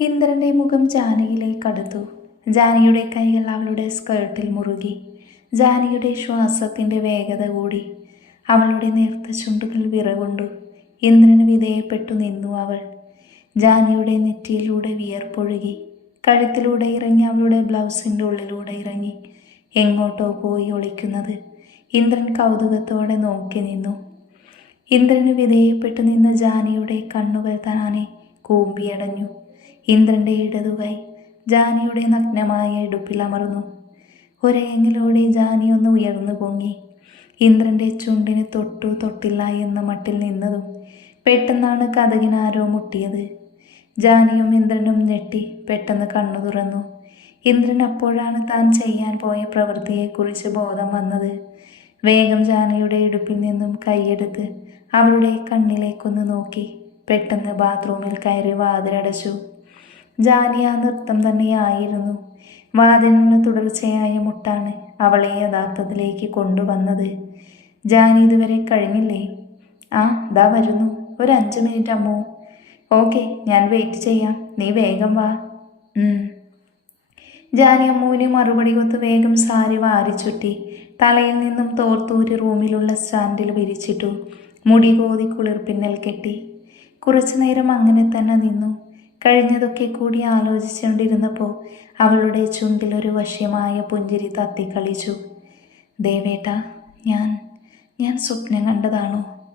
ഇന്ദ്രന്റെ മുഖം ജാനയിലേക്ക് അടുത്തു. ജാനകിയുടെ കൈകൾ അവളുടെ സ്കേർട്ടിൽ മുറുകി. ജാനകിയുടെ ശ്വാസത്തിന്റെ വേഗത കൂടി. അവളുടെ നേർത്ത ചുണ്ടുകൾ വിറകൊണ്ടു. ഇന്ദ്രന് വിധേയപ്പെട്ടു നിന്നു അവൾ. ജാനിയുടെ നെറ്റിയിലൂടെ വിയർപ്പൊഴുകി കഴുത്തിലൂടെ ഇറങ്ങി അവളുടെ ബ്ലൗസിന്റെ ഉള്ളിലൂടെ ഇറങ്ങി. എങ്ങോട്ടോ പോയി ഒളിക്കുന്നത്. ഇന്ദ്രൻ കൗതുകത്തോടെ നോക്കി നിന്നു. ഇന്ദ്രന് വിധേയപ്പെട്ടു നിന്ന ജാനിയുടെ കണ്ണുകൾ താനെ കൂമ്പിയടഞ്ഞു. ഇന്ദ്രന്റെ ഇടതുകൈ ജാനിയുടെ നഗ്നമായ ഇടുപ്പിൽ അമർന്നു. ഒരേങ്ങിലൂടെ ജാനി ഒന്ന് ഉയർന്നു പൊങ്ങി. ഇന്ദ്രന്റെ ചുണ്ടിന് തൊട്ടു തൊട്ടില്ല എന്ന മട്ടിൽ നിന്നതും പെട്ടെന്നാണ് കഥകിനാരോ മുട്ടിയത്. ജാനിയും ഇന്ദ്രനും ഞെട്ടി പെട്ടെന്ന് കണ്ണു തുറന്നു. ഇന്ദ്രൻ അപ്പോഴാണ് താൻ ചെയ്യാൻ പോയ പ്രവൃത്തിയെക്കുറിച്ച് ബോധം വന്നത്. വേഗം ജാനയുടെ ഇടുപ്പിൽ നിന്നും കൈയെടുത്ത് അവളുടെ കണ്ണിലേക്കൊന്ന് നോക്കി. പെട്ടെന്ന് ബാത്റൂമിൽ കയറി വാതിലടച്ചു. ജാനി ആ നൃത്തം തന്നെയായിരുന്നു. വാതിലിന് തുടർച്ചയായ മുട്ടാണ് അവളെ യഥാർത്ഥത്തിലേക്ക് കൊണ്ടുവന്നത്. ജാനി ഇതുവരെ കഴിഞ്ഞില്ലേ? ആ ദാ വരുന്നു. ഒരു അഞ്ച് മിനിറ്റ് അമ്മോ. ഓക്കെ ഞാൻ വെയിറ്റ് ചെയ്യാം. നീ വേഗം വാ. ജാനി അമ്മുവിന് മറുപടി കൊത്ത് വേഗം സാരി വാരി ചുറ്റി തലയിൽ നിന്നും തോർത്തൂരി റൂമിലുള്ള സ്റ്റാൻഡിൽ വിരിച്ചിട്ടു മുടി കോതി കുളിർപ്പിന്നൽ കെട്ടി. കുറച്ചു നേരം അങ്ങനെ തന്നെ നിന്നു. കഴിഞ്ഞതൊക്കെ കൂടി ആലോചിച്ചുകൊണ്ടിരുന്നപ്പോൾ അവളുടെ ചുണ്ടിൽ ഒരു വശ്യമായ പുഞ്ചിരി തത്തിക്കളിച്ചു. ദേവേട്ട ഞാൻ ഞാൻ സ്വപ്നം കണ്ടതാണോ?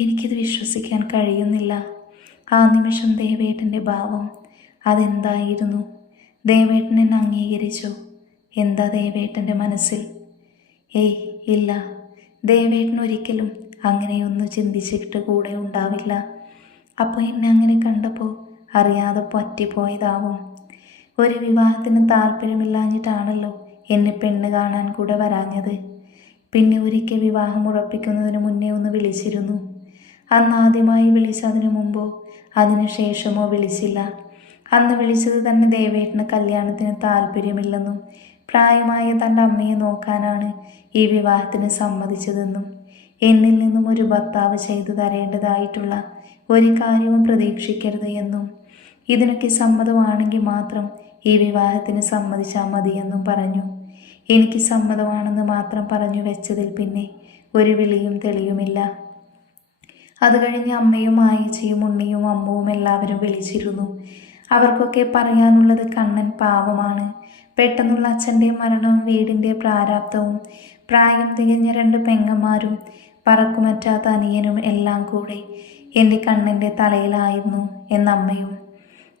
എനിക്കിത് വിശ്വസിക്കാൻ കഴിയുന്നില്ല. ആ നിമിഷം ദേവേട്ടന്റെ ഭാവം അതെന്തായിരുന്നു? ദേവേട്ടൻ എന്നെ അംഗീകരിച്ചു. എന്താ ദേവേട്ടന്റെ മനസ്സിൽ? ഏയ് ഇല്ല. ദേവേട്ടൻ ഒരിക്കലും അങ്ങനെയൊന്നും ചിന്തിച്ചിട്ട് കൂടെ ഉണ്ടാവില്ല. അപ്പോൾ എന്നെ അങ്ങനെ കണ്ടപ്പോൾ അറിയാതെ പറ്റിപ്പോയതാവും. ഒരു വിവാഹത്തിന് താല്പര്യമില്ലാഞ്ഞിട്ടാണല്ലോ എന്നെ പെണ്ണ് കാണാൻ കൂടെ വരാഞ്ഞത്. പിന്നെ ഒരിക്കൽ വിവാഹം ഉറപ്പിക്കുന്നതിന് മുന്നേ ഒന്ന് വിളിച്ചിരുന്നു. അന്ന് ആദ്യമായി വിളിച്ചതിനു മുമ്പോ അതിനു ശേഷമോ വിളിച്ചില്ല. അന്ന് വിളിച്ചത് തന്നെ ദേവേട്ടന് കല്യാണത്തിന് താല്പര്യമില്ലെന്നും പ്രായമായ തന്റെ അമ്മയെ നോക്കാനാണ് ഈ വിവാഹത്തിന് സമ്മതിച്ചതെന്നും എന്നിൽ നിന്നും ഒരു ഭർത്താവ് ചെയ്തു തരേണ്ടതായിട്ടുള്ള ഒരു കാര്യവും പ്രതീക്ഷിക്കരുത് എന്നും ഇതിനൊക്കെ സമ്മതമാണെങ്കിൽ മാത്രം ഈ വിവാഹത്തിന് സമ്മതിച്ചാൽ മതിയെന്നും പറഞ്ഞു. എനിക്ക് സമ്മതമാണെന്ന് മാത്രം പറഞ്ഞു വെച്ചതിൽ പിന്നെ ഒരു വിളിയും തെളിയുമില്ല. അത് കഴിഞ്ഞ് അമ്മയും ആയച്ചയും ഉണ്ണിയും അമ്മുവും എല്ലാവരും വിളിച്ചിരുന്നു. അവർക്കൊക്കെ പറയാനുള്ളത് കണ്ണൻ പാവമാണ്. പെട്ടെന്നുള്ള അച്ഛന്റെ മരണവും വീടിന്റെ പ്രാരാബ്ദവും പ്രായം തികഞ്ഞ രണ്ട് പെങ്ങന്മാരും പറക്കുമറ്റാത്ത അനിയനും എല്ലാം കൂടെ എന്റെ കണ്ണന്റെ തലയിലായിരുന്നു എന്നമ്മയും.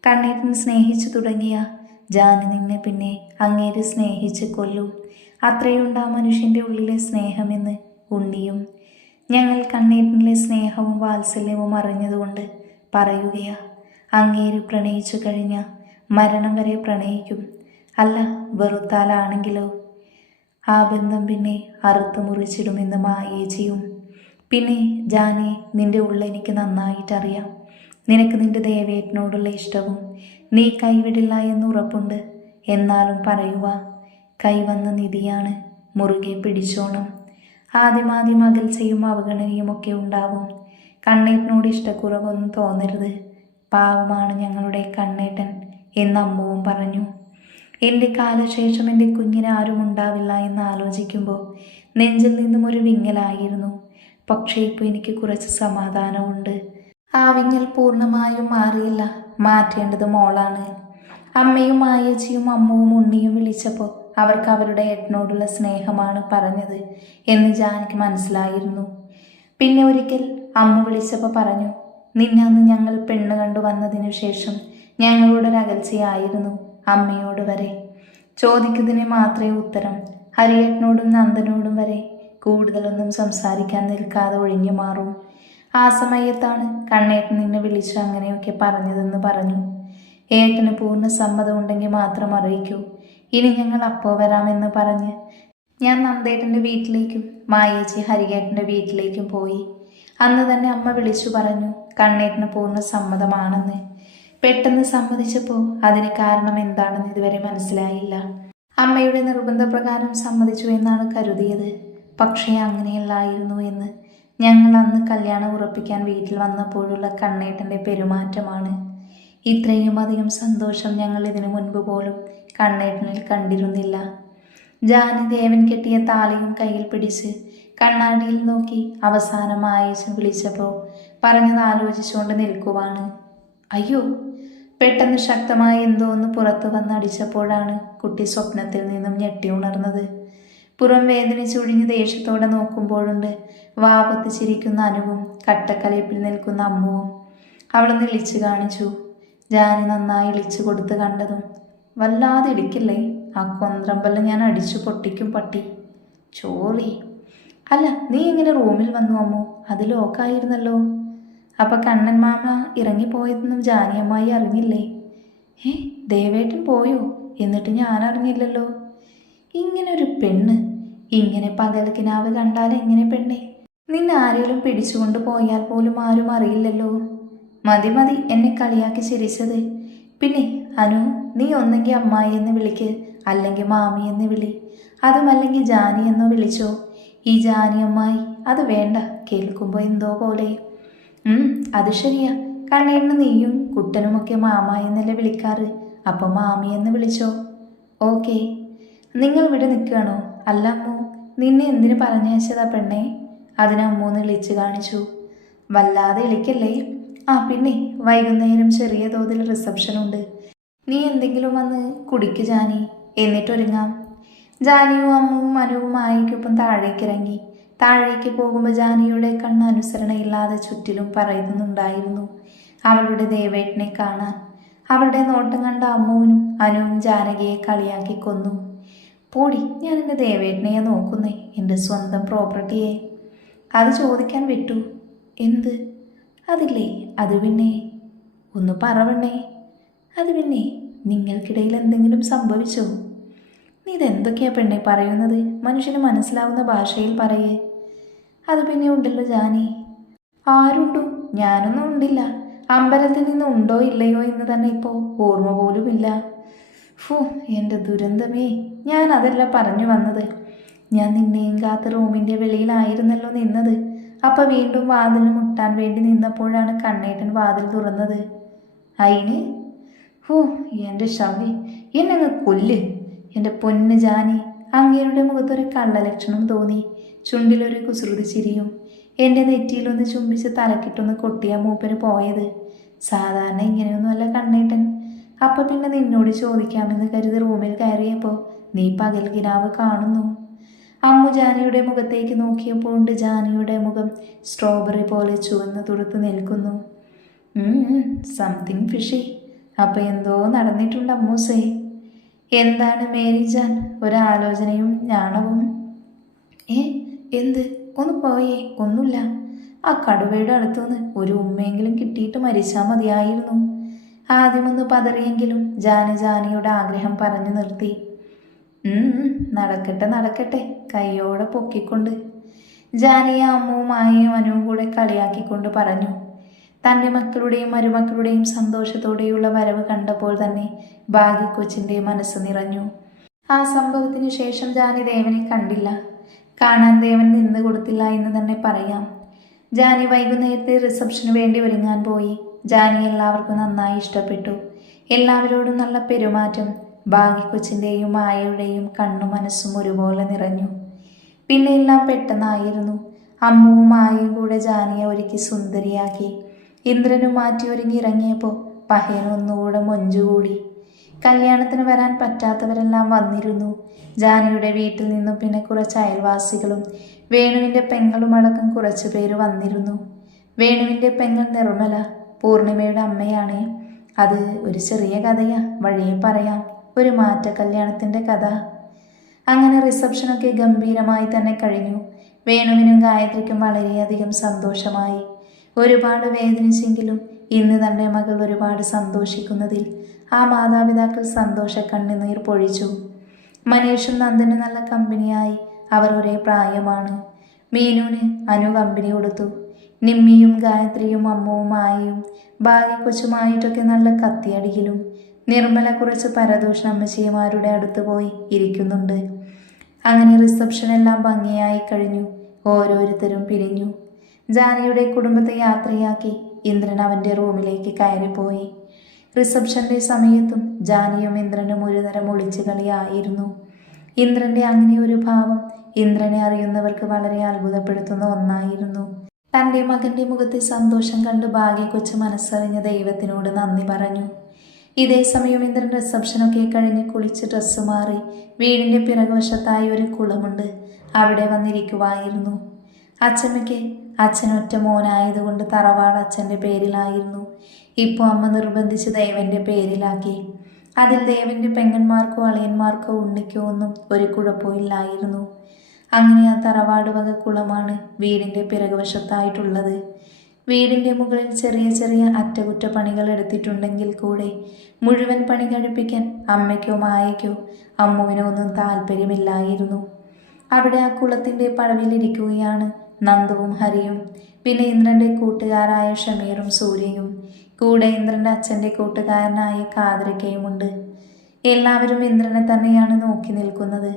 കണ്ണേട്ടൻ സ്നേഹിച്ചു തുടങ്ങിയ ജാനി നിന്നെ പിന്നെ അങ്ങേര് സ്നേഹിച്ച് കൊല്ലും. അത്രയുണ്ട് ആ മനുഷ്യന്റെ ഉള്ളിലെ സ്നേഹമെന്ന് ഉണ്ണിയും. ഞങ്ങൾ കണ്ണീരിനിലെ സ്നേഹവും വാത്സല്യവും അറിഞ്ഞതുകൊണ്ട് പറയുകയാ അങ്ങേര് പ്രണയിച്ചു കഴിഞ്ഞ മരണം വരെ പ്രണയിക്കും. അല്ല വെറുത്താലാണെങ്കിലോ? ആ ബന്ധം പിന്നെ അറുത്ത് മുറിച്ചിടുമെന്ന് മായേച്ചിയും പിന്നെ ജാനെ നിന്റെ ഉള്ളെനിക്ക് നന്നായിട്ടറിയാം. നിനക്ക് നിന്റെ ദേവേട്ടനോടുള്ള ഇഷ്ടവും നീ കൈവിടില്ല എന്ന് ഉറപ്പുണ്ട്. എന്നാലും പറയുക കൈവന്ന നിധിയാണ് മുറുകെ പിടിച്ചോണം. ആദ്യമാദ്യം അകൽച്ചയും അവഗണനയുമൊക്കെ ഉണ്ടാവും. കണ്ണേട്ടനോട് ഇഷ്ടക്കുറവൊന്നും തോന്നരുത്. പാവമാണ് ഞങ്ങളുടെ കണ്ണേട്ടൻ എന്ന് അമ്മുവും പറഞ്ഞു. എന്റെ കാലശേഷം എന്റെ കുഞ്ഞിന് ആരും ഉണ്ടാവില്ല എന്ന് ആലോചിക്കുമ്പോൾ നെഞ്ചിൽ നിന്നും ഒരു വിങ്ങലായിരുന്നു. പക്ഷേ ഇപ്പോൾ എനിക്ക് കുറച്ച് സമാധാനമുണ്ട് ആ വിങ്ങൽ പൂർണമായും മാറിയില്ല. മാറ്റേണ്ടത് മോളാണ്. അമ്മയും ആയച്ചിയും അമ്മുവും ഉണ്ണിയും വിളിച്ചപ്പോൾ അവർക്ക് അവരുടെ ഏട്ടനോടുള്ള സ്നേഹമാണ് പറഞ്ഞത് എന്ന് ജാനക്ക് മനസ്സിലായിരുന്നു. പിന്നെ ഒരിക്കൽ അമ്മ വിളിച്ചപ്പോൾ പറഞ്ഞു നിന്നെ അന്ന് ഞങ്ങൾ പെണ്ണ് കണ്ടു വന്നതിനു ശേഷം ഞങ്ങളോടൊരു അകൽച്ചയായിരുന്നു അമ്മയോട് വരെ. ചോദിക്കുന്നതിന് മാത്രമേ ഉത്തരം ഹരിയേട്ടനോടും നന്ദനോടും വരെ കൂടുതലൊന്നും സംസാരിക്കാൻ നിൽക്കാതെ ഒഴിഞ്ഞു മാറും. ആ സമയത്താണ് കണ്ണേട്ടൻ നിന്നെ വിളിച്ച് അങ്ങനെയൊക്കെ പറഞ്ഞതെന്ന് പറഞ്ഞു. ഏട്ടന് പൂർണ സമ്മതം ഉണ്ടെങ്കിൽ മാത്രം അറിയിക്കൂ. ഇനി ഞങ്ങൾ അപ്പോൾ വരാമെന്ന് പറഞ്ഞ് ഞാൻ നന്ദേട്ടന്റെ വീട്ടിലേക്കും മായേച്ചി ഹരികേട്ടന്റെ വീട്ടിലേക്കും പോയി. അന്ന് തന്നെ അമ്മ വിളിച്ചു പറഞ്ഞു കണ്ണേട്ടന് പൂർണ സമ്മതമാണെന്ന്. പെട്ടെന്ന് സമ്മതിച്ചപ്പോൾ അതിന് കാരണം എന്താണെന്ന് ഇതുവരെ മനസ്സിലായില്ല. അമ്മയുടെ നിർബന്ധപ്രകാരം സമ്മതിച്ചു എന്നാണ് കരുതിയത്. പക്ഷേ അങ്ങനെയല്ലായിരുന്നു എന്ന് ഞങ്ങൾ അന്ന് കല്യാണം ഉറപ്പിക്കാൻ വീട്ടിൽ വന്നപ്പോഴുള്ള കണ്ണേട്ടന്റെ പെരുമാറ്റമാണ്. ഇത്രയും അധികം സന്തോഷം ഞങ്ങൾ ഇതിനു മുൻപ് പോലും കണ്ണേട്ടനിൽ കണ്ടിരുന്നില്ല. ജാനി ദേവൻ കെട്ടിയ താളിയും കയ്യിൽ പിടിച്ച് കണ്ണാടിയിൽ നോക്കി അവസാനമായി വിളിച്ചപ്പോൾ പറഞ്ഞത് ആലോചിച്ചുകൊണ്ട് നിൽക്കുവാണ്. അയ്യോ പെട്ടെന്ന് ശക്തമായ എന്തോ ഒന്ന് പുറത്തു വന്നടിച്ചപ്പോഴാണ് കുട്ടി സ്വപ്നത്തിൽ നിന്നും ഞെട്ടി ഉണർന്നത്. പുറം വേദനിച്ചൊഴിഞ്ഞ് ദേഷ്യത്തോടെ നോക്കുമ്പോഴുണ്ട് വാപത്ത് ചിരിക്കുന്ന അനുവും കട്ടക്കലപ്പിൽ നിൽക്കുന്ന അമ്മുവും. അവളൊന്ന് ഇളിച്ചു കാണിച്ചു. ജാനി നന്നായി ഇളിച്ചു കൊടുത്ത് കണ്ടതും വല്ലാതെ ഇടിക്കില്ലേ? ആ കൊന്ത്രമ്പൽ ഞാൻ അടിച്ചു പൊട്ടിക്കും പട്ടി. ചോറി? അല്ല നീ ഇങ്ങനെ റൂമിൽ വന്നു അമ്മു. അത് ലോക്കായിരുന്നല്ലോ. അപ്പൊ കണ്ണൻ മാമ ഇറങ്ങിപ്പോയതെന്നും ജാനിയമ്മായി അറിഞ്ഞില്ലേ? ഏ ദേവേട്ടൻ പോയോ? എന്നിട്ട് ഞാൻ അറിഞ്ഞില്ലല്ലോ. ഇങ്ങനൊരു പെണ്ണ്. ഇങ്ങനെ പകൽക്കിനാവ് കണ്ടാൽ എങ്ങനെ പെണ്ണെ? നിന്നെ ആരെങ്കിലും പിടിച്ചുകൊണ്ട് പോയാൽ പോലും ആരും അറിയില്ലല്ലോ. മതി മതി എന്നെ കളിയാക്കി ചിരിച്ചത്. പിന്നെ അനു നീ ഒന്നെങ്കിൽ അമ്മായി എന്ന് വിളിക്ക് അല്ലെങ്കിൽ മാമി എന്ന് വിളി. അതുമല്ലെങ്കിൽ ജാനി എന്നോ വിളിച്ചോ. ഈ ജാനി അമ്മായി അത് വേണ്ട കേൾക്കുമ്പോൾ എന്തോ പോലെ. അത് ശരിയാ. കണ്ണേണ്ണ നീയും കുട്ടനുമൊക്കെ മാമായി എന്നല്ലേ വിളിക്കാറ്. അപ്പൊ മാമി എന്ന് വിളിച്ചോ? ഓക്കേ. നിങ്ങൾ ഇവിടെ നിൽക്കുകയാണോ? അല്ല നിന്നെ എന്തിനു പറഞ്ഞയച്ചതാ പെണ്ണേ? അതിന് അമ്മൂന്ന് കാണിച്ചു. വല്ലാതെ ഇളിക്കല്ലേ ആ പിന്നെ വൈകുന്നേരം ചെറിയ തോതിൽ റിസപ്ഷൻ ഉണ്ട്. നീ എന്തെങ്കിലും വന്ന് കുടിക്കു ജാനി. എന്നിട്ടൊരുങ്ങാം ജാനിയും അമ്മുവും മനുവും മായയ്ക്കൊപ്പം താഴേക്ക് ഇറങ്ങി. താഴേക്ക് പോകുമ്പോൾ ജാനിയുടെ കണ്ണ് അനുസരണയില്ലാതെ ചുറ്റിലും പറയുന്നുണ്ടായിരുന്നു. അവളുടെ ദേവേട്ടനെ കാണാൻ. അവളുടെ നോട്ടം കണ്ട അമ്മുവിനും അനുവും ജാനകിയെ കളിയാക്കി കൊന്നു. പോടി ഞാൻ എന്റെ ദേവേട്ടനെയാ നോക്കുന്നേ എന്റെ സ്വന്തം പ്രോപ്പർട്ടിയെ. അത് ചോദിക്കാൻ വിട്ടു. എന്ത്? അതില്ലേ അത് പിന്നെ. ഒന്ന് പറവണ്ണേ അത് പിന്നെ നിങ്ങൾക്കിടയിൽ എന്തെങ്കിലും സംഭവിച്ചോ? നീ ഇതെന്തൊക്കെയാ പെണ്ണെ പറയുന്നത്? മനുഷ്യന് മനസ്സിലാവുന്ന ഭാഷയിൽ പറയേ. അത് പിന്നെ ഉണ്ടല്ലോ ജാനി. ആരുണ്ടു? ഞാനൊന്നും ഉണ്ടില്ല. അമ്പലത്തിൽ നിന്ന് ഉണ്ടോ ഇല്ലയോ എന്ന് തന്നെ ഇപ്പോൾ ഓർമ്മ പോലുമില്ല. ഫു എന്റെ ദുരന്തമേ. ഞാൻ അതല്ല പറഞ്ഞു വന്നത്. ഞാൻ നിന്നെയും കാത്ത് റൂമിന്റെ വെളിയിലായിരുന്നല്ലോ നിന്നത്. അപ്പം വീണ്ടും വാതിൽ മുട്ടാൻ വേണ്ടി നിന്നപ്പോഴാണ് കണ്ണേട്ടൻ വാതിൽ തുറന്നത്. അയിന് ഹൂ എന്റെ ഷവി എന്നെ കൊല്ല്. എന്റെ പൊന്ന് ജാനി അങ്ങയുടെ മുഖത്തൊരു കള്ളലക്ഷണം തോന്നി. ചുണ്ടിലൊരു കുസൃതി ചിരിയും. എന്റെ നെറ്റിയിലൊന്ന് ചുംബിച്ച് തലക്കിട്ടൊന്ന് കൊട്ടിയ മൂപ്പന് പോയത്. സാധാരണ ഇങ്ങനെയൊന്നുമല്ല കണ്ണേട്ടൻ. അപ്പൊ പിന്നെ നിന്നോട് ചോദിക്കാമെന്ന് കരുതി റൂമിൽ കയറിയപ്പോൾ നീ പകൽ കിനാവ് കാണുന്നു. അമ്മു ജാനിയുടെ മുഖത്തേക്ക് നോക്കിയപ്പോൾ ഉണ്ട് ജാനിയുടെ മുഖം സ്ട്രോബെറി പോലെ ചുവന്ന് തുടുത്ത് നിൽക്കുന്നു. സംതിങ് ഫിഷി അപ്പൊ എന്തോ നടന്നിട്ടുണ്ട് അമ്മൂസേ. എന്താണ് മേരി ജാൻ? ഒരാലോചനയും ഞാണവും. ഏ എന്ത്? ഒന്ന് പോയേ ഒന്നുമില്ല. ആ കടുവയുടെ അടുത്തുനിന്ന് ഒരു ഉമ്മയെങ്കിലും കിട്ടിയിട്ട് മരിച്ചാൽ മതിയായിരുന്നു. ആദ്യമൊന്ന് പതറിയെങ്കിലും ജാനി ജാനിയുടെ ആഗ്രഹം പറഞ്ഞു നിർത്തി. നടക്കട്ടെ നടക്കട്ടെ കൈയോടെ പൊക്കിക്കൊണ്ട്. ജാനിയെ അമ്മവും മായയും അനുവും കൂടെ കളിയാക്കിക്കൊണ്ട് പറഞ്ഞു. തന്റെ മക്കളുടെയും മരുമക്കളുടെയും സന്തോഷത്തോടെയുള്ള വരവ് കണ്ടപ്പോൾ തന്നെ ഭാഗ്യക്കൊച്ചിന്റെ മനസ്സ് നിറഞ്ഞു. ആ സംഭവത്തിന് ശേഷം ജാനി ദേവനെ കണ്ടില്ല. കാണാൻ ദേവൻ നിന്ന് കൊടുത്തില്ല എന്ന് തന്നെ പറയാം. ജാനി വൈകുന്നേരത്തെ റിസപ്ഷന് വേണ്ടി ഒരുങ്ങാൻ പോയി. ജാനി എല്ലാവർക്കും നന്നായി ഇഷ്ടപ്പെട്ടു. എല്ലാവരോടും നല്ല പെരുമാറ്റം ഭാഗ്യക്കൊച്ചിന്റെയും ആയയുടെയും കണ്ണും മനസ്സും ഒരുപോലെ നിറഞ്ഞു. പിന്നെ എല്ലാം പെട്ടെന്നായിരുന്നു. അമ്മുവും ആയും കൂടെ ജാനിയെ ഒരുക്കി സുന്ദരിയാക്കി. ഇന്ദ്രനും മാറ്റി ഒരുങ്ങി ഇറങ്ങിയപ്പോൾ പഹയനൊന്നുകൂടെ മൊഞ്ചുകൂടി. കല്യാണത്തിന് വരാൻ പറ്റാത്തവരെല്ലാം വന്നിരുന്നു. ജാനിയുടെ വീട്ടിൽ നിന്നും പിന്നെ കുറച്ച് അയൽവാസികളും വേണുവിന്റെ പെങ്ങളുമടക്കം കുറച്ച് പേര് വന്നിരുന്നു. വേണുവിന്റെ പെങ്ങൾ നിർമ്മല പൂർണിമയുടെ അമ്മയാണ്. അത് ഒരു ചെറിയ കഥയാ. വഴിയെ പറയാം. ഒരു മാറ്റ കല്യാണത്തിന്റെ കഥ. അങ്ങനെ റിസപ്ഷനൊക്കെ ഗംഭീരമായി തന്നെ കഴിഞ്ഞു. വേണുവിനും ഗായത്രിക്കും വളരെയധികം സന്തോഷമായി. ഒരുപാട് വേദനിച്ചെങ്കിലും ഇന്ന് തന്റെ മകൾ ഒരുപാട് സന്തോഷിക്കുന്നതിൽ ആ മാതാപിതാക്കൾ സന്തോഷ കണ്ണുനീർ പൊഴിച്ചു. മനീഷും നന്ദനും നല്ല കമ്പനിയായി. അവർ ഒരേ പ്രായമാണ്. മീനുവിന് അനു കമ്പനി കൊടുത്തു. നിമ്മിയും ഗായത്രിയും അമ്മവുമായും ഭാഗ്യക്കൊച്ചുമായിട്ടൊക്കെ നല്ല കത്തിയടിയിലും നിർമ്മല കുറച്ച് പരദൂഷണ അമ്മച്ചിമാരുടെ അടുത്ത് പോയി ഇരിക്കുന്നുണ്ട്. അങ്ങനെ റിസപ്ഷൻ എല്ലാം ഭംഗിയായി കഴിഞ്ഞു. ഓരോരുത്തരും പിരിഞ്ഞു. ജാനിയുടെ കുടുംബത്തെ യാത്രയാക്കി ഇന്ദ്രൻ അവന്റെ റൂമിലേക്ക് കയറിപ്പോയി. റിസപ്ഷന്റെ സമയത്തും ജാനിയും ഇന്ദ്രനും ഒരു ഒളിച്ചു കളിയായിരുന്നു. ഇന്ദ്രന്റെ അങ്ങനെ ഒരു ഭാവം ഇന്ദ്രനെ അറിയുന്നവർക്ക് വളരെ അത്ഭുതപ്പെടുത്തുന്ന ഒന്നായിരുന്നു. തന്റെ മകന്റെ മുഖത്തെ സന്തോഷം കണ്ട് ഭാഗ്യ കൊച്ചു മനസ്സറിഞ്ഞ ദൈവത്തിനോട് നന്ദി പറഞ്ഞു. ഇതേ സമയം ഇന്ദ്രൻ റിസപ്ഷനൊക്കെ കഴിഞ്ഞ് കുളിച്ച് ഡ്രസ്സ് മാറി വീടിന്റെ പിറകുവശത്തായി ഒരു കുളമുണ്ട്. അവിടെ വന്നിരിക്കുവായിരുന്നു. അച്ഛമ്മയ്ക്ക് അച്ഛനൊറ്റ മോനായതുകൊണ്ട് തറവാട് അച്ഛന്റെ പേരിലായിരുന്നു. ഇപ്പോൾ അമ്മ നിർബന്ധിച്ച് ദേവന്റെ പേരിലാക്കി. അതിൽ ദേവന്റെ പെങ്ങന്മാർക്കോ അളിയന്മാർക്കോ ഉണ്ണിക്കോ ഒന്നും ഒരു കുഴപ്പമില്ലായിരുന്നു അങ്ങനെ ആ തറവാട് വക കുളമാണ് വീടിന്റെ പിറകുവശത്തായിട്ടുള്ളത്. വീടിന്റെ മുകളിൽ ചെറിയ ചെറിയ അറ്റകുറ്റപ്പണികൾ എടുത്തിട്ടുണ്ടെങ്കിൽ കൂടെ മുഴുവൻ പണി കഴിപ്പിക്കാൻ അമ്മയ്ക്കോ മായയ്ക്കോ അമ്മുവിനോ ഒന്നും താല്പര്യമില്ലായിരുന്നു. അവിടെ ആ കുളത്തിന്റെ പടവിലിരിക്കുകയാണ് നന്ദുവും ഹരിയും. പിന്നെ ഇന്ദ്രന്റെ കൂട്ടുകാരായ ഷമീറും സൂര്യയും കൂടെ ഇന്ദ്രന്റെ അച്ഛന്റെ കൂട്ടുകാരനായ കാതിരക്കയുമുണ്ട്. എല്ലാവരും ഇന്ദ്രനെ തന്നെയാണ് നോക്കി നിൽക്കുന്നത്.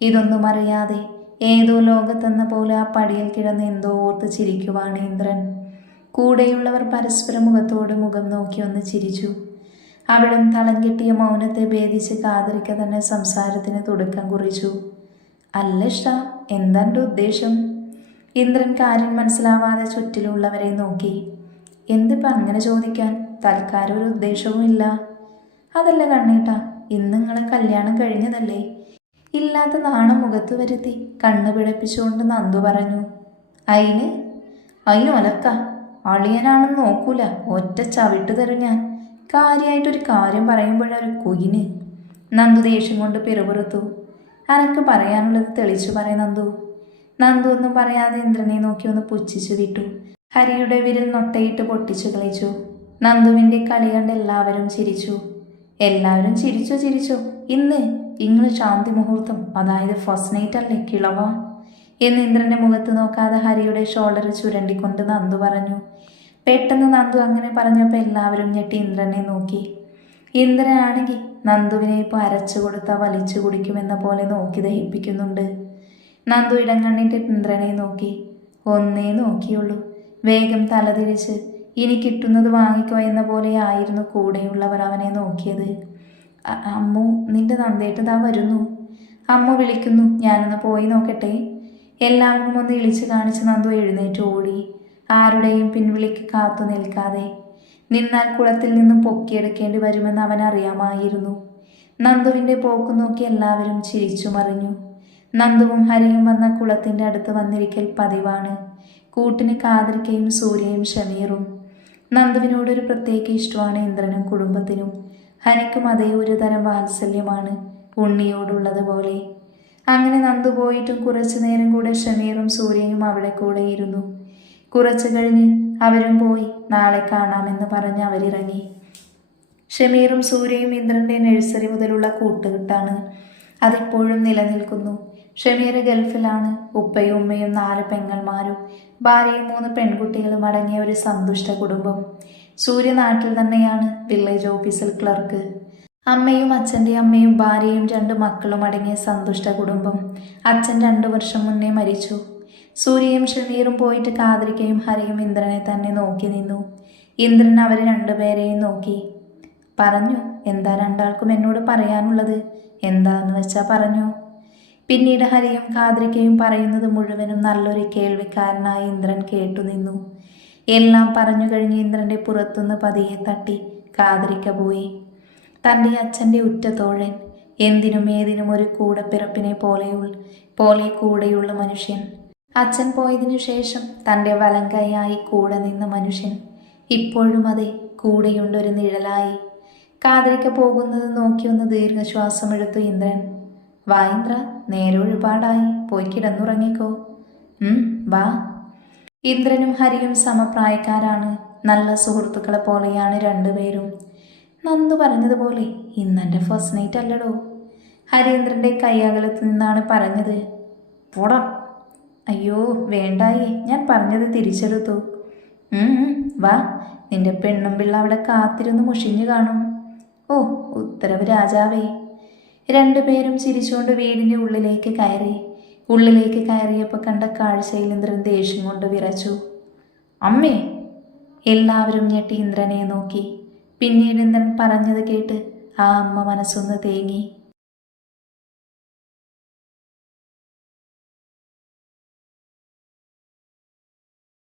ഇതൊന്നും അറിയാതെ ഏതോ ലോകത്തെന്ന പോലെ ആ പടിയിൽ കിടന്ന് എന്തോ ഓർത്ത് ചിരിക്കുവാണ് ഇന്ദ്രൻ. കൂടെയുള്ളവർ പരസ്പരം മുഖത്തോട് മുഖം നോക്കി ഒന്ന് ചിരിച്ചു. അവിടം തളം കെട്ടിയ മൗനത്തെ ഭേദിച്ച് കാതിരിക്ക തന്നെ സംസാരത്തിന് തുടക്കം കുറിച്ചു. അല്ല ഇഷ്ട എന്താണ്ട് ഉദ്ദേശം? ഇന്ദ്രൻ കാര്യം മനസ്സിലാവാതെ ചുറ്റിലുള്ളവരെ നോക്കി. എന്തിപ്പോൾ അങ്ങനെ ചോദിക്കാൻ? തൽക്കാലം ഒരു ഉദ്ദേശവും ഇല്ല അതല്ല കണ്ണേട്ടാ ഇന്ന് നിങ്ങളെ കല്യാണം കഴിഞ്ഞതല്ലേ? ഇല്ലാത്ത നാണം മുഖത്ത് വരുത്തി കണ്ണു പിഴപ്പിച്ചുകൊണ്ട് നന്ദു പറഞ്ഞു അയിന് അയിന് ഒലക്ക. അളിയനാണെന്ന് നോക്കൂല. ഒറ്റ ചവിട്ട് തരും ഞാൻ. കാര്യമായിട്ടൊരു കാര്യം പറയുമ്പോഴൊരു കുയിന്. നന്ദു ദേഷ്യം കൊണ്ട് പിറുപിറുത്തു. അനക്ക് പറയാനുള്ളത് തെളിച്ചു പറയ നന്ദു. നന്ദു ഒന്നും പറയാതെ ഇന്ദ്രനെ നോക്കി ഒന്ന് പുച്ഛിച്ചു വിട്ടു. ഹരിയുടെ വിരൽ നൊട്ടയിട്ട് പൊട്ടിച്ചു കളിച്ചു നന്ദുവിന്റെ കളി കണ്ട് എല്ലാവരും ചിരിച്ചു. എല്ലാവരും ചിരിച്ചോ ചിരിച്ചോ? ഇന്ന് ഇങ്ങൾ ശാന്തി മുഹൂർത്തം അതായത് ഫസ്റ്റ് നൈറ്റ് അല്ലേ കിളവ? എന്ന് ഇന്ദ്രന്റെ മുഖത്ത് നോക്കാതെ ഹരിയുടെ ഷോൾഡർ ചുരണ്ടിക്കൊണ്ട് നന്ദു പറഞ്ഞു. പെട്ടെന്ന് നന്ദു അങ്ങനെ പറഞ്ഞപ്പോൾ എല്ലാവരും ഞെട്ടി ഇന്ദ്രനെ നോക്കി. ഇന്ദ്രനാണെങ്കിൽ നന്ദുവിനെ ഇപ്പോൾ അരച്ചു കൊടുത്താൽ വലിച്ചു കുടിക്കുമെന്ന പോലെ നോക്കി ദഹിപ്പിക്കുന്നുണ്ട്. നന്ദു ഇടം കണ്ണിട്ട് ഇന്ദ്രനെ നോക്കി. ഒന്നേ നോക്കിയുള്ളൂ. വേഗം തലതിരിച്ച് ഇനി കിട്ടുന്നത് വാങ്ങിക്കോ എന്ന പോലെ ആയിരുന്നു കൂടെയുള്ളവർ അവനെ നോക്കിയത്. അമ്മു നിന്റെ നന്ദേട്ട് താ വരുന്നു. അമ്മ വിളിക്കുന്നു ഞാനൊന്ന് പോയി നോക്കട്ടെ. എല്ലാവരും ഒന്ന് ഇളിച്ചു കാണിച്ച് നന്ദു എഴുന്നേറ്റ് ഓടി. ആരുടെയും പിൻവിളിക്ക് കാത്തു നിൽക്കാതെ നിന്നാൽ കുളത്തിൽ നിന്നും പൊക്കിയെടുക്കേണ്ടി വരുമെന്ന് അവൻ അറിയാമായിരുന്നു. നന്ദുവിന്റെ പോക്ക് നോക്കി എല്ലാവരും ചിരിച്ചു മറിഞ്ഞു. നന്ദുവും ഹരിയും വന്ന കുളത്തിന്റെ അടുത്ത് വന്നിരിക്കൽ പതിവാണ്. കൂട്ടിന് കാതിരിക്കയും സൂര്യയും ഷമീറും. നന്ദുവിനോടൊരു പ്രത്യേക ഇഷ്ടമാണ് ഇന്ദ്രനും കുടുംബത്തിനും. ഹരിക്കും അതേ ഒരു തരം വാത്സല്യമാണ് ഉണ്ണിയോടുള്ളതുപോലെ. അങ്ങനെ നന്ദു പോയിട്ടും കുറച്ചു നേരം കൂടെ ഷമീറും സൂര്യയും അവിടെ കൂടെ ഇരുന്നു. കുറച്ചു കഴിഞ്ഞ് അവരും പോയി നാളെ കാണാമെന്ന് പറഞ്ഞ് അവരിറങ്ങി. ഷമീറും സൂര്യയും ഇന്ദ്രന്റെ നഴ്സറി മുതലുള്ള കൂട്ടുകെട്ടാണ്. അതിപ്പോഴും നിലനിൽക്കുന്നു. ഷമീർ ഗൾഫിലാണ്. ഉപ്പയും ഉമ്മയും നാല് പെങ്ങന്മാരും ഭാര്യയും മൂന്ന് പെൺകുട്ടികളും അടങ്ങിയ ഒരു സന്തുഷ്ട കുടുംബം. സൂര്യ നാട്ടിൽ തന്നെയാണ് വില്ലേജ് ഓഫീസിൽ ക്ലർക്ക് അമ്മയും അച്ഛന്റെ അമ്മയും ഭാര്യയും രണ്ട് മക്കളും അടങ്ങിയ സന്തുഷ്ട കുടുംബം. അച്ഛൻ രണ്ടു വർഷം മുന്നേ മരിച്ചു. സൂര്യയും ഷമീറും പോയിട്ട് കാതിരിക്കയും ഹരിയും ഇന്ദ്രനെ തന്നെ നോക്കി നിന്നു. ഇന്ദ്രൻ അവർ രണ്ടുപേരെയും നോക്കി. പറഞ്ഞു എന്താ രണ്ടാൾക്കും എന്നോട് പറയാനുള്ളത്? എന്താന്ന് വെച്ചാൽ പറഞ്ഞു. പിന്നീട് ഹരിയും കാതിരിക്കയും പറയുന്നത് മുഴുവനും നല്ലൊരു കേൾവിക്കാരനായി ഇന്ദ്രൻ കേട്ടു നിന്നു. എല്ലാം പറഞ്ഞു കഴിഞ്ഞ് ഇന്ദ്രന്റെ പുറത്തുനിന്ന് പതിയെ തട്ടി കാതിരിക്ക പോയി. തന്റെ അച്ഛന്റെ ഉറ്റ തോഴൻ എന്തിനും ഏതിനും ഒരു കൂടപ്പിറപ്പിനെ പോലെയുള്ള പോലെ കൂടെയുള്ള മനുഷ്യൻ. അച്ഛൻ പോയതിനു ശേഷം തന്റെ വലങ്കയായി കൂടെ നിന്ന മനുഷ്യൻ ഇപ്പോഴും അതെ കൂടെയുണ്ടൊരു നിഴലായി. കാതിരിക്ക പോകുന്നത് നോക്കി ഒന്ന് ദീർഘശ്വാസം എടുത്തു ഇന്ദ്രൻ. വാ ഇന്ദ്ര നേരെ ഒരുപാടായി. പോയി കിടന്നുറങ്ങിക്കോ. വാ. ഇന്ദ്രനും ഹരിയും സമപ്രായക്കാരാണ്. നല്ല സുഹൃത്തുക്കളെ പോലെയാണ് രണ്ടുപേരും. നന്ദു പറഞ്ഞതുപോലെ ഇന്നെന്റെ ഫസ്റ്റ് നൈറ്റ് അല്ലടോ. ഹരീന്ദ്രന്റെ കൈയകലത്ത് നിന്നാണ് പറഞ്ഞത്. പോട. അയ്യോ വേണ്ടായി. ഞാൻ പറഞ്ഞത് തിരിച്ചെടുത്തു. വാ. നിന്റെ പെണ്ണും പിള്ള അവിടെ കാത്തിരുന്ന് മുഷിഞ്ഞു കാണും. ഓ ഉത്തരവ് രാജാവേ. രണ്ടുപേരും ചിരിച്ചുകൊണ്ട് വീടിന്റെ ഉള്ളിലേക്ക് കയറി. ഉള്ളിലേക്ക് കയറിയപ്പോൾ കണ്ട കാഴ്ചയിൽ ഇന്ദ്രൻ ദേഷ്യം കൊണ്ട് വിറച്ചു. അമ്മേ എല്ലാവരും ഞെട്ടി ഇന്ദ്രനെ നോക്കി. പിന്നീട് ഇന്ദ്രൻ പറഞ്ഞത് കേട്ട് ആ അമ്മ മനസ്സൊന്ന് തേങ്ങി.